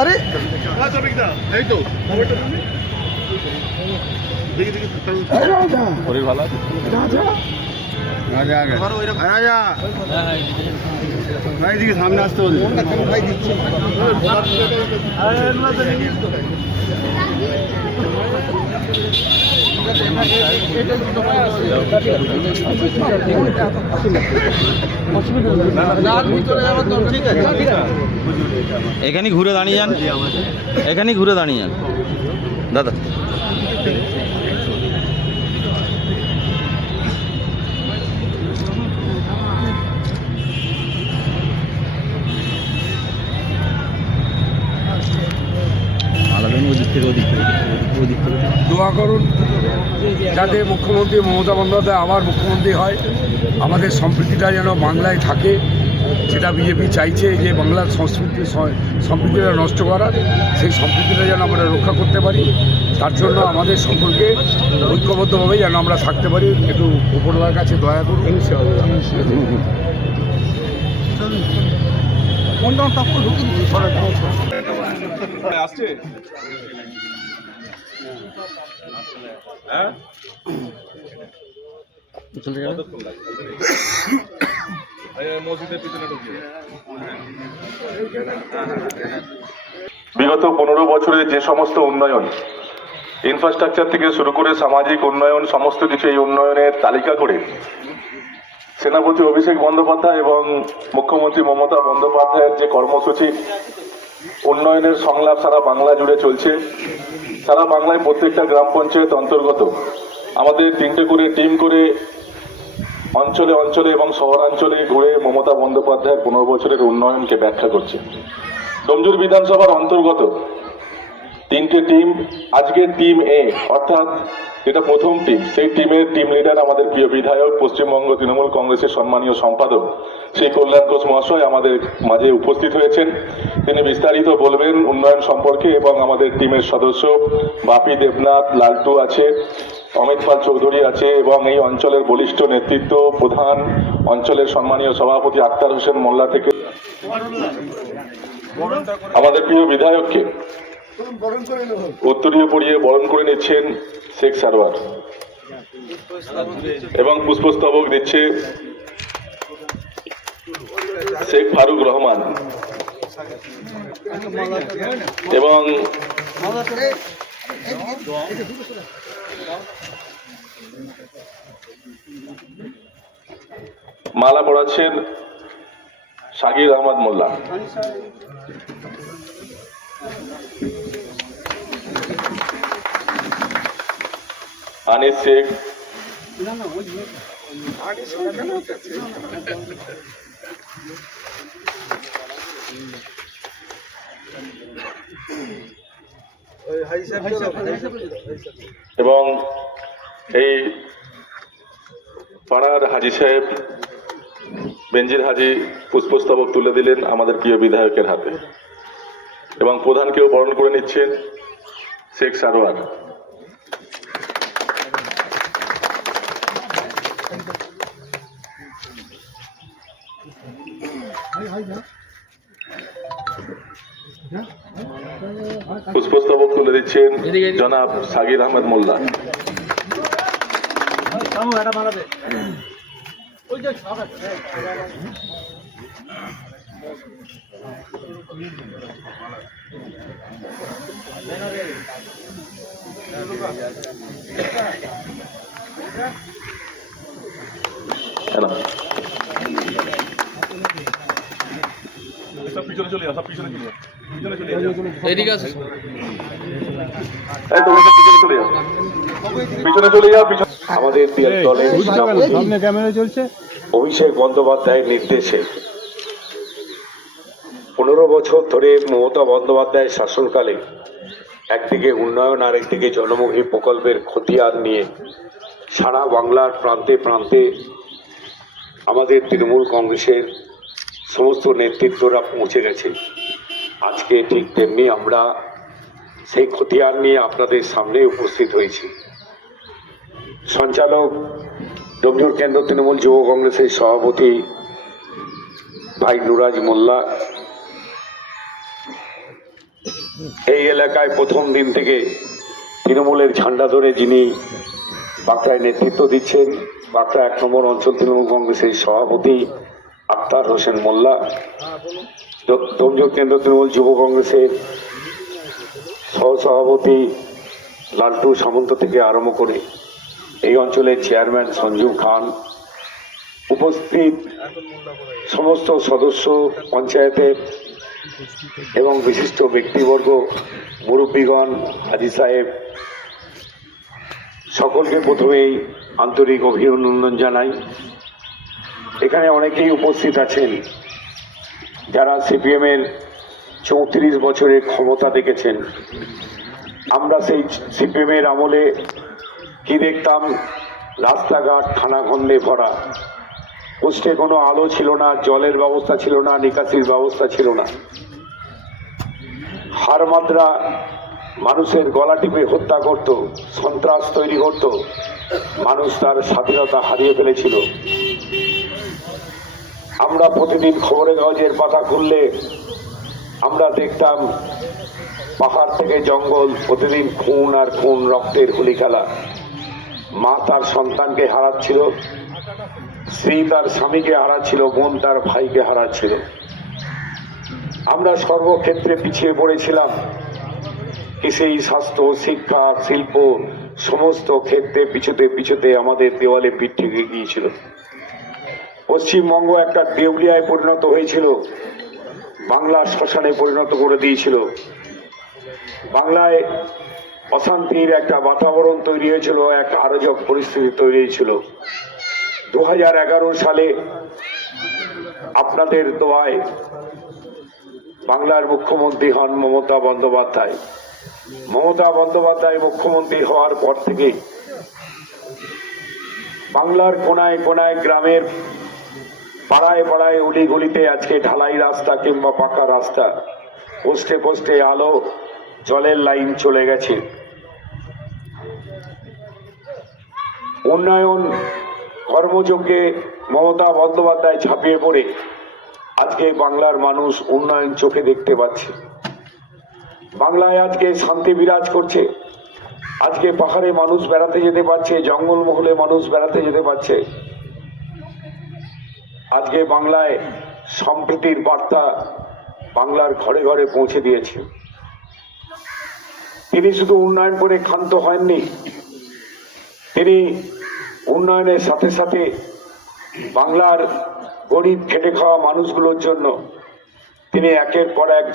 আরে শরীর ভালো আছে? দিকে সামনে আসতে বলছে। এখানেই ঘুরে দাঁড়িয়ে যান, এখানেই ঘুরে দাঁড়িয়ে যান দাদা। দোয়া করুন যাতে মুখ্যমন্ত্রী মমতা বন্দ্যোপাধ্যায় আবার মুখ্যমন্ত্রী হয়, আমাদের সম্প্রীতিটা যেন বাংলায় থাকে, সেটা বিজেপি চাইছে যে বাংলার সম্প্রীতিটা নষ্ট করার, সেই সম্প্রীতিটা যেন আমরা রক্ষা করতে পারি। তার জন্য আমাদের সকলকে ঐক্যবদ্ধভাবে যেন আমরা থাকতে পারি, একটু উপরওয়ালার কাছে দয়া করুন। আসছে হ্যাঁ বিগত 15 বছরে যে সমস্ত উন্নয়ন, ইনফ্রাস্ট্রাকচার থেকে শুরু করে সামাজিক উন্নয়ন, সমস্ত কিছু এই উন্নয়নের তালিকা করে সেনাপতি অভিষেক বন্দ্যোপাধ্যায় এবং মুখ্যমন্ত্রী মমতা বন্দ্যোপাধ্যায়ের যে কর্মসূচি, উন্নয়নের সংলাপ সারা বাংলা জুড়ে চলছে। সারা বাংলায় প্রত্যেকটা গ্রাম পঞ্চায়েত অন্তর্গত আমাদের 3টে করে টিম করে অঞ্চলে অঞ্চলে এবং শহরাঞ্চলে ঘুরে মমতা বন্দ্যোপাধ্যায়ের 15 বছরের উন্নয়নকে ব্যাখ্যা করছে। ডোমজুর বিধানসভার অন্তর্গত 3টে টিম, আজকের টিম এ অর্থাৎ যেটা প্রথম টিম, সেই টিমের টিম লিডার আমাদের প্রিয় বিধায়ক, পশ্চিমবঙ্গ তৃণমূল কংগ্রেসের সম্মানীয় সম্পাদক শ্রী কল্যাণ ঘোষ মহাশয় আমাদের মাঝে উপস্থিত হয়েছেন। তিনি বিস্তারিত বলবেন উন্নয়ন সম্পর্কে এবং আমাদের টিমের সদস্য বাপি দেবনাথ, লালটু আছে, অমিত পাল চৌধুরী আছে এবং এই অঞ্চলের বলিষ্ঠ নেতৃত্ব, প্রধান অঞ্চলের সম্মানীয় সভাপতি আক্তার হোসেন মোল্লা থেকে আমাদের প্রিয় বিধায়ককে উত্তরীয় পরিয়ে বরণ করে নিচ্ছেন শেখ সারোয়ার এবং পুষ্পস্তবক দিচ্ছে শেখ ফারুক রহমান এবং মালা পড়াচ্ছেন শাকির আহমদ মোল্লা। আনিস শেখ, এবং এই পাড়ার হাজি সাহেব বেনজির হাজি পুষ্পস্তবক তুলে দিলেন আমাদের প্রিয় বিধায়কের হাতে এবং প্রধানকেও বরণ করে নিচ্ছেন শেখ সারোয়ার। পুষ্পস্তবক তুলে দিচ্ছেন জনাব সাগির আহমেদ মোল্লা। পিছনে চলে যাও, সব পিছনে চলে যাও, পিছনে চলে যাও, এদিকে আসো, এই তোমরা পিছনে চলে যাও, পিছনে চলে যাও, পিছনে। আমাদের দলের সামনে ক্যামেরা চলছে। অভিষেক বন্দ্যোপাধ্যায়ের নির্দেশে 15 বছর ধরে মমতা বন্দ্যোপাধ্যায়ের শাসনকালে একদিকে উন্নয়ন আর একদিকে জনমুখী প্রকল্পের খতিয়ান নিয়ে সারা বাংলার প্রান্তে প্রান্তে আমাদের তৃণমূল কংগ্রেসের সমস্ত নেতৃত্বরা পৌঁছে গেছে। আজকে ঠিক তেমনি আমরা সেই খতিয়ান নিয়ে আপনাদের সামনে উপস্থিত হয়েছি। সঞ্চালক ডোমজুর কেন্দ্র তৃণমূল যুব কংগ্রেসের সভাপতি ভাই নুরাজ মোল্লা, এই এলাকায় প্রথম দিন থেকে তৃণমূলের ঝান্ডা ধরে যিনি বাঁকড়ায় নেতৃত্ব দিচ্ছেন, বাঁকড়া 1 নম্বর অঞ্চল তৃণমূল কংগ্রেসের সভাপতি আক্তার হোসেন মোল্লা, ডোমজুর কেন্দ্র তৃণমূল যুব কংগ্রেসের সহসভাপতি লালটু সামন্ত থেকে আরম্ভ করে এই অঞ্চলের চেয়ারম্যান সঞ্জু খান, উপস্থিত সমস্ত সদস্য পঞ্চায়েতের এবং বিশিষ্ট ব্যক্তিবর্গ, মুরব্বীগণ, হাজি সাহেব, সকলকে প্রথমেই আন্তরিক অভিনন্দন জানাই। এখানে অনেকেই উপস্থিত আছেন যারা সিপিএমের 34 বছরের ক্ষমতা দেখেছেন। আমরা সেই সিপিএমের আমলে কি দেখতাম? রাস্তাঘাট খানাখন্দে ভরা, পোস্টে কোনো আলো ছিল না, জলের ব্যবস্থা ছিল না, নিকাশির ব্যবস্থা ছিল না। হারমাত্রা মানুষের গলা টিপে হত্যা করত, সন্ত্রাস তৈরি করত, মানুষ তার স্বাধীনতা হারিয়ে ফেলেছিল। আমরা প্রতিদিন খবরের কাগজের পাতা খুললে আমরা দেখতাম পাহাড় থেকে জঙ্গল, প্রতিদিন খুন আর খুন, রক্তের হোলি খেলা। মা তার সন্তানকে হারাচ্ছিল, স্ত্রী তার স্বামীকে হারাচ্ছিল, বোন তার ভাইকে হারাচ্ছিল। আমরা সর্বক্ষেত্রে পিছিয়ে পড়েছিলাম। কৃষি, স্বাস্থ্য, শিক্ষা, শিল্প, সমস্ত ক্ষেত্রে পিছুতে পিছুতে আমাদের দেওয়ালে পিঠ থেকে গিয়েছিল। পশ্চিমবঙ্গ একটা দেউলিয়ায় পরিণত হয়েছিল, বাংলা শ্মশানে পরিণত করে দিয়েছিল। বাংলায় অশান্তির একটা বাতাবরণ তৈরি হয়েছিল, একটা অরাজক পরিস্থিতি তৈরি হয়েছিল। 2011 সালে আপনাদের দোয়ায় বাংলার মুখ্যমন্ত্রী হন মমতা বন্দ্যোপাধ্যায়। মমতা বন্দ্যোপাধ্যায় মুখ্যমন্ত্রী হওয়ার পর থেকে বাংলার কোনায় কোনায়, গ্রামের পাড়ায় পাড়ায়, উলিগুলিতে আজকে ঢালাই রাস্তা কিংবা পাকা রাস্তা, পোস্টে পোস্টে আলো, জলের লাইন চলে গেছে। উন্নয়ন কর্মযজ্ঞে মমতা বন্দ্যোপাধ্যায় ঝাঁপিয়ে পড়ে আজকে বাংলার মানুষ উন্নয়ন চোখে দেখতে পাচ্ছে। বাংলায় আজকে শান্তি বিরাজ করছে। আজকে পাহাড়ে মানুষ বেড়াতে যেতে পারছে, জঙ্গলমহলে মানুষ বেড়াতে যেতে পারছে। আজকে বাংলায় সম্প্রীতির বার্তা বাংলার ঘরে ঘরে পৌঁছে দিয়েছে। তিনি শুধু উন্নয়ন করে ক্ষান্ত হননি, তিনি উন্নয়নের সাথে সাথে বাংলার গরিব খেটে খাওয়া মানুষগুলোর জন্য তিনি একের পর এক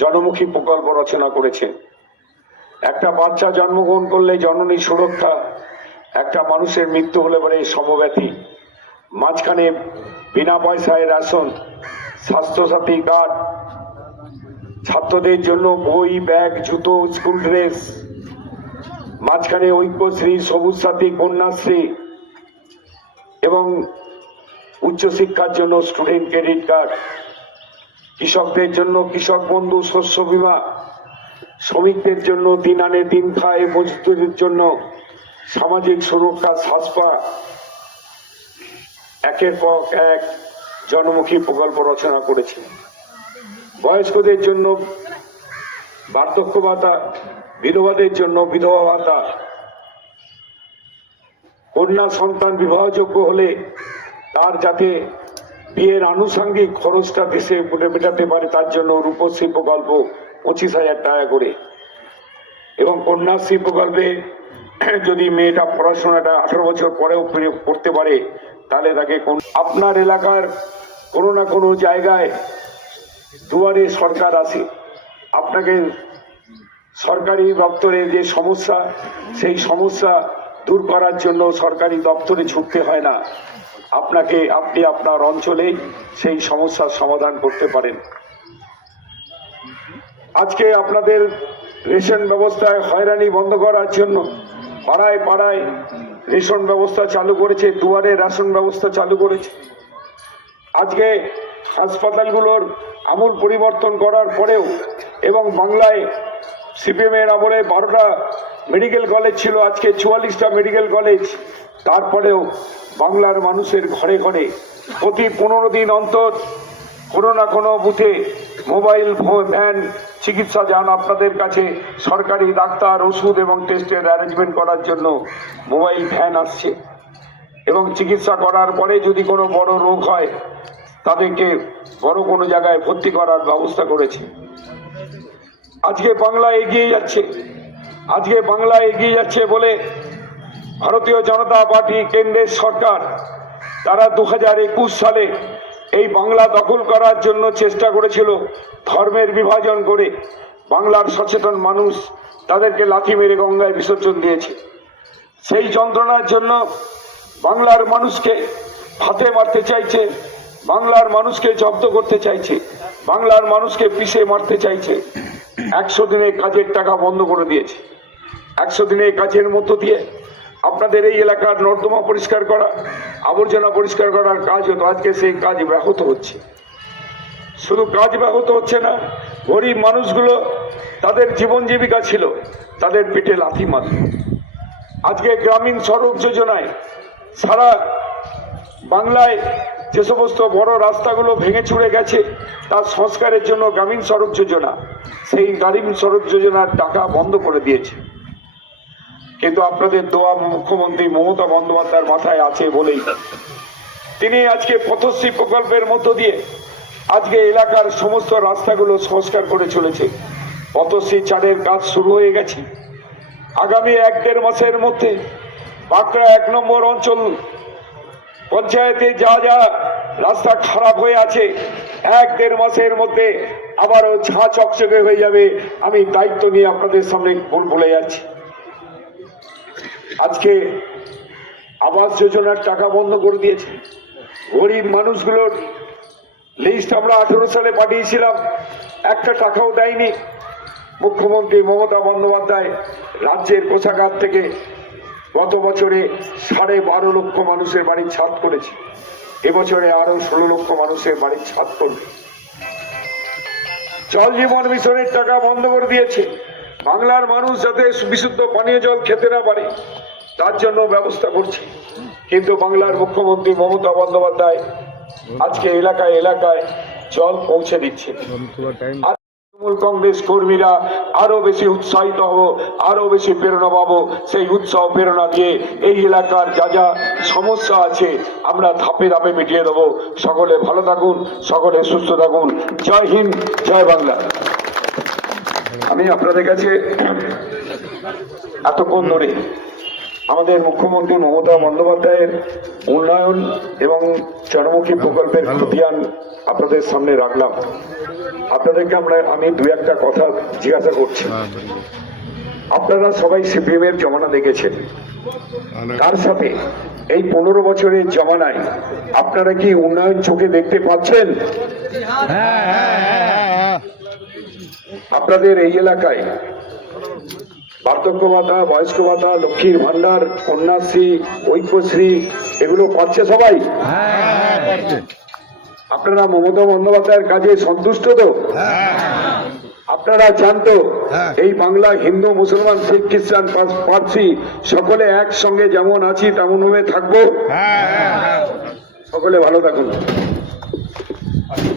জনমুখী প্রকল্প রচনা করেছেন। একটা বাচ্চা জন্মগ্রহণ করলে জননী সুরক্ষা, একটা মানুষের মৃত্যু হলে পরে সমব্যথী, মাঝখানে বিনা পয়সায় রেশন, স্বাস্থ্যসাথী কার্ড, ছাত্রদের জন্য বই, ব্যাগ, জুতো, স্কুল ড্রেস, মাঝখানে ঐক্যশ্রী, সবুজ সাথী, কন্যাশ্রী এবং উচ্চশিক্ষার জন্য স্টুডেন্ট ক্রেডিট কার্ড, কৃষকদের জন্য কৃষক বন্ধু, শস্য বীমা, শ্রমিকদের জন্য দিন আনে দিন খায়, মজদুরদের জন্য সামাজিক সুরক্ষা, সাজপা, একের পর এক জনমুখী প্রকল্প রচনা করেছে। বয়স্কদের জন্য বার্ধক্য ভাতা, বিধবাদের জন্য বিধবা ভাতা, কন্যা সন্তান বিবাহযোগ্য হলে তার যাতে বিয়ের আনুষঙ্গিক খরচটা দেশে মেটাতে পারে তার জন্য রূপশ্রী প্রকল্প 25,000 টাকা করে, এবং কন্যাশ্রী প্রকল্পে যদি মেয়েটা পড়াশোনাটা 18 বছর পরেও করতে পারে তাহলে তাকে আপনার এলাকার কোনো না কোনো জায়গায় দুয়ারে সরকার আসে, আপনাকে সরকারি দপ্তরে যে সমস্যা সেই সমস্যা দূর করার জন্য সরকারি দপ্তরে ছুটতে হয় না, আপনি আপনার অঞ্চলে সেই সমস্যার সমাধান করতে পারেন। আজকে আপনাদের রেশন ব্যবস্থায় হয়রানি বন্ধ করার জন্য পাড়ায় পাড়ায় রেশন ব্যবস্থা চালু করেছে, দুয়ারে রেশন ব্যবস্থা চালু করেছে। আজকে হাসপাতালগুলোর আমূল পরিবর্তন করার পরেও এবং বাংলায় সিপিএমের আমলে 12টা মেডিকেল কলেজ ছিল, আজকে 44টা মেডিকেল কলেজ। তারপরেও বাংলার মানুষের ঘরে ঘরে প্রতি 15 দিন অন্তর কোনো না কোনো বুথে মোবাইল ভ্যান চিকিৎসা যান আপনাদের কাছে। সরকারি ডাক্তার, ওষুধ এবং টেস্টের অ্যারেঞ্জমেন্ট করার জন্য মোবাইল ভ্যান আসছে এবং চিকিৎসা করার পরে যদি কোনো বড় রোগ হয় তাদেরকে বড় কোনো জায়গায় ভর্তি করার ব্যবস্থা করেছে। আজকে বাংলা এগিয়ে যাচ্ছে। আজকে বাংলা এগিয়ে যাচ্ছে বলে ভারতীয় জনতা পার্টি কেন্দ্রের সরকার তারা 2021 সালে এই বাংলা দখল করার জন্য চেষ্টা করেছিল। ধর্মের বিভাজন করে বাংলার সচেতন মানুষ তাদেরকে লাথি মেরে গঙ্গায় বিসর্জন দিয়েছে। সেই যন্ত্রণার জন্য বাংলার মানুষকে হাতে মারতে চাইছে, বাংলার মানুষকে জব্দ করতে চাইছে, বাংলার মানুষকে পিষে মারতে চাইছে। 100 দিনের কাজের টাকা বন্ধ করে দিয়েছে। 100 দিনের কাজের মধ্য দিয়ে আপনাদের এই এলাকার নর্দমা পরিষ্কার করা, আবর্জনা পরিষ্কার করার কাজ হতো, আজকে সেই কাজ ব্যাহত হচ্ছে। শুধু কাজ ব্যাহত হচ্ছে না, গরিব মানুষগুলো তাদের জীবন জীবিকা ছিল, তাদের পেটে লাথি মারল। আজকে গ্রামীণ সড়ক যোজনায় সারা বাংলায় যে সমস্ত বড় রাস্তাগুলো ভেঙে চুরে গেছে তার সংস্কারের জন্য গ্রামীণ সড়ক যোজনা, সেই গ্রামীণ সড়ক যোজনার টাকা বন্ধ করে দিয়েছে। কিন্তু আপনাদের দোয়া মুখ্যমন্ত্রী মমতা বন্দ্যোপাধ্যায়ের মাথায় আছে বলেই তিনি আজকে পথশ্রী প্রকল্পের মধ্য দিয়ে আজকে এলাকার সমস্ত রাস্তাগুলো সংস্কার করে চলেছে। পথশ্রী 4-এর কাজ শুরু হয়ে গেছে। আগামী 1-1.5 মাসের মধ্যে বাঁকড়া 1 নম্বর অঞ্চল পঞ্চায়েতে যা যা রাস্তা খারাপ হয়ে আছে 1-1.5 মাসের মধ্যে আবারও ঝাঁ চকচকে হয়ে যাবে। আমি দায়িত্ব নিয়ে আপনাদের সামনে বলে যাচ্ছি। আজকে আবাস যোজনার টাকা বন্ধ করে দিয়েছে। গরিব মানুষগুলোর লিস্ট আমরা 18 সালে পাঠিয়েছিলাম, একটা টাকাও দেয়নি। মুখ্যমন্ত্রী মমতা বন্দ্যোপাধ্যায় রাজ্যের কোষাগার থেকে গত বছরে 12.5 লক্ষ মানুষের বাড়ির ছাদ করেছে। এবছরে আরো 16 লক্ষ মানুষের বাড়ির ছাদ করবে। জল জীবন মিশনের টাকা বন্ধ করে দিয়েছে। বাংলার মানুষ যাতে বিশুদ্ধ পানীয় জল খেতে না পারে তার জন্য ব্যবস্থা করছে। কিন্তু বাংলার মুখ্যমন্ত্রী মমতা বন্দ্যোপাধ্যায় আজকে এলাকায় এলাকায় জল পৌঁছে দিচ্ছে। তৃণমূল কংগ্রেস কর্মীরা আরো বেশি উৎসাহিত হব, আরো বেশি প্রেরণা পাবো। সেই উৎসাহ প্রেরণা দিয়ে এই এলাকার যা যা সমস্যা আছে আমরা ধাপে ধাপে মিটিয়ে দেবো। সকলে ভালো থাকুন, সকলে সুস্থ থাকুন। জয় হিন্দ, জয় বাংলা। আমি আপনাদের কাছে এতক্ষণ ধরে আমাদের মুখ্যমন্ত্রী মমতা বন্দ্যোপাধ্যায়ের উন্নয়ন এবং জনমুখী প্রকল্পের খতিয়ান আপনাদের সামনে রাখলাম। আপনাদেরকে আমি 2-1টা কথা জিজ্ঞাসা করছি। আপনারা সবাই সিপিএম এর জমানা দেখেছেন, তার সাথে এই 15 বছরের জমানায় আপনারা কি উন্নয়ন চোখে দেখতে পাচ্ছেন? আপনাদের এই এলাকায় বার্ধক্য ভাতা, বয়স্ক ভাতা, লক্ষ্মীর ভান্ডার, কন্যাশ্রী, ঐক্যশ্রী এগুলো পাচ্ছে সবাই? আপনারা মমতা বন্দ্যোপাধ্যায়ের কাজে সন্তুষ্ট তো? আপনারা চান তো এই বাংলা হিন্দু, মুসলমান, শিখ, খ্রিস্টান, পার্সি সকলে একসঙ্গে যেমন আছি তেমন ভাবে থাকবো? সকলে ভালো থাকুন।